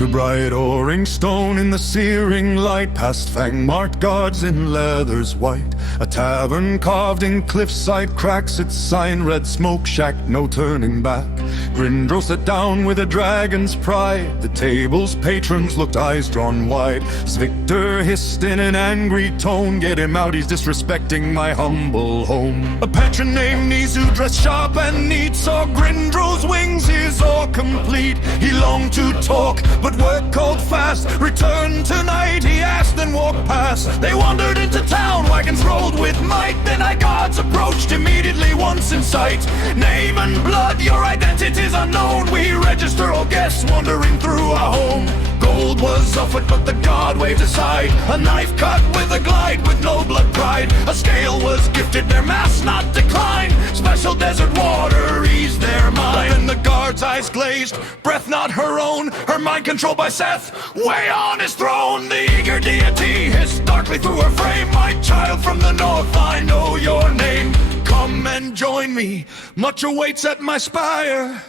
Through bright orange stone in the searing light, past fang-marked guards in leathers white, a tavern carved in cliffside cracks, its sign read smoke shack, no turning back. Grindro sat down with a dragon's pride, the table's patrons looked eyes drawn wide. Victor hissed in an angry tone, get him out, he's disrespecting my humble home. A patron named Nizu, dressed sharp and neat, saw Grindro's wings, his all complete. He longed to talk, but work called fast. Return tonight, he asked, and walked past. They wandered into town, wagons rolled with might. Then our guards approached immediately once in sight. Name and blood, your identity's unknown. We register all guests wandering through our home. Gold was offered, but the guard waved aside. A knife cut with a glide, with no blood pride. A scale was gifted, their mass not declined. Special desert water eased their mind. And the guard's eyes glazed, breath not her own. Her mind controlled by Seth, way on his throne. The eager deity hissed darkly through her frame. My child from the north, I know your name. Come and join me, much awaits at my spire.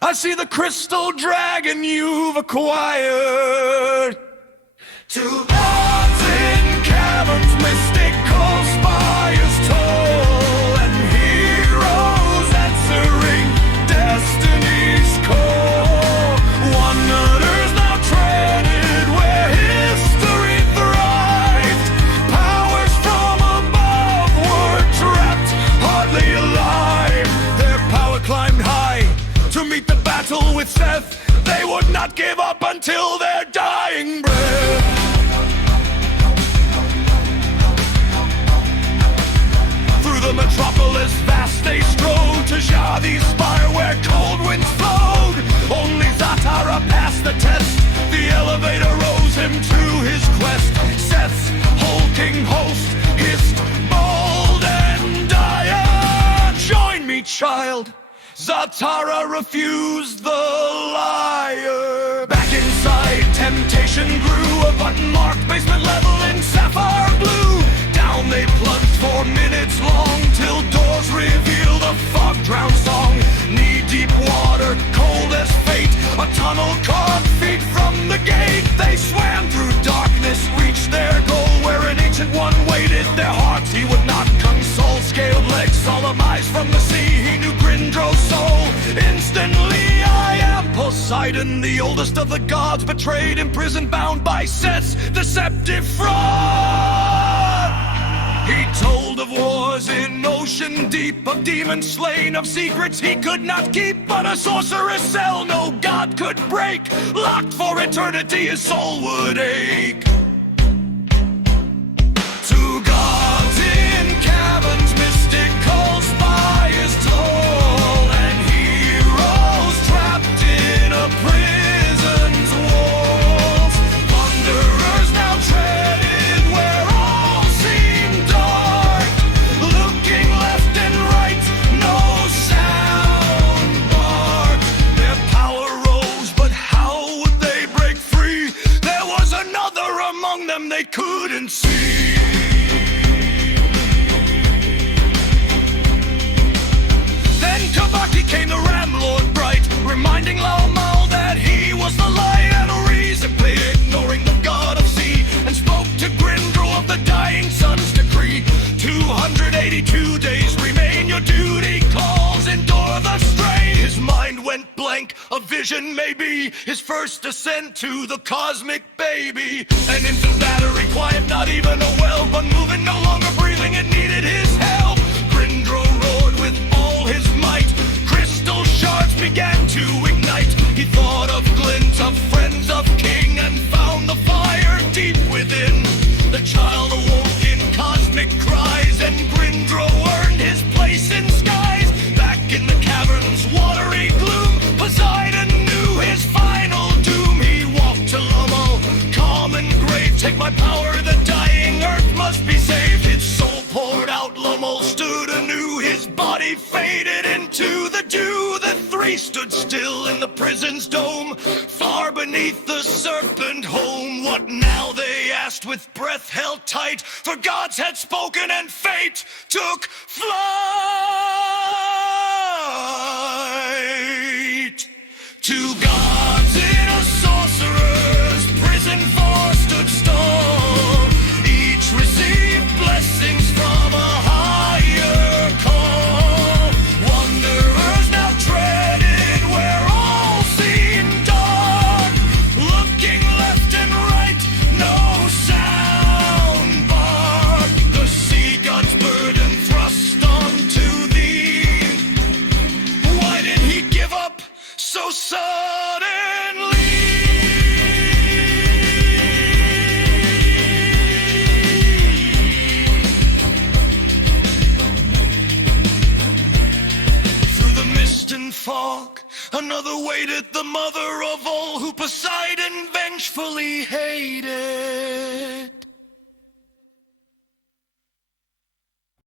I see the crystal dragon you've acquired. To gods in caverns, mystical spires tall, and heroes answering destiny's call. Wanderers now treaded where history thrived. Powers from above were trapped, hardly alive. Their power climbed high to meet the battle with Seth. They would not give up until their dying breath. Through the metropolis vast they strode to Shadi's spire where cold winds flowed. Only Zatara passed the test. The elevator rose him to his quest. Seth's hulking host hissed, bold and dire. Join me, child. Zatara refused the liar. Back inside, temptation grew. A button-marked basement level in sapphire blue. Down they plunged for minutes long, till doors revealed a fog-drowned song. Knee-deep water, cold as fate. A tunnel carved feet from the gate. They swam through darkness, reached their goal, where an ancient one waited. Their hearts he would not console. Scaled legs, solemn eyes from the sea. He knew Grindro's soul. Instantly I am Poseidon, the oldest of the gods, betrayed, imprisoned, bound by Seth's deceptive fraud. He told of wars in ocean deep, of demons slain, of secrets he could not keep. But a sorcerer's cell no god could break. Locked for eternity his soul would ache. To gods in caverns, mystical spires tall, and heroes trapped in a prison's walls. Wanderers now treaded where all seemed dark. Looking left and right, no sound barked. Their power rose, but how would they break free? There was another among them they couldn't see. Then Kavaki came the Ram Lord bright, reminding Lao Mal that he was the light, and reasonably ignoring the god of sea, and spoke to Grindro of the dying sun's decree. 282 days remain, your duty calls, endure the strain. His mind went blank, a vision maybe, his first ascent to the cosmic baby. An infant battery, quiet, not even a well, but moving, no longer breathing, it needed his help. Grindro roared with all his might, crystal shards began to ignite. He thought of glint, of friends of king, and found the fire deep within. The child awoke in cosmic cries, and Grindro earned his place in skies. Back in the cavern's watery gloom, Poseidon knew his final doom. He walked to Lomo, calm and grave. Take my power, the dying earth must be saved. His soul poured out, Lomo stood anew. His body faded into the dew. The three stood still in the prison's dome, far beneath the serpent home. What now, they asked with breath held tight, for gods had spoken and fate took flight. To gods in a sorcerer another waited, the mother of all who Poseidon vengefully hated.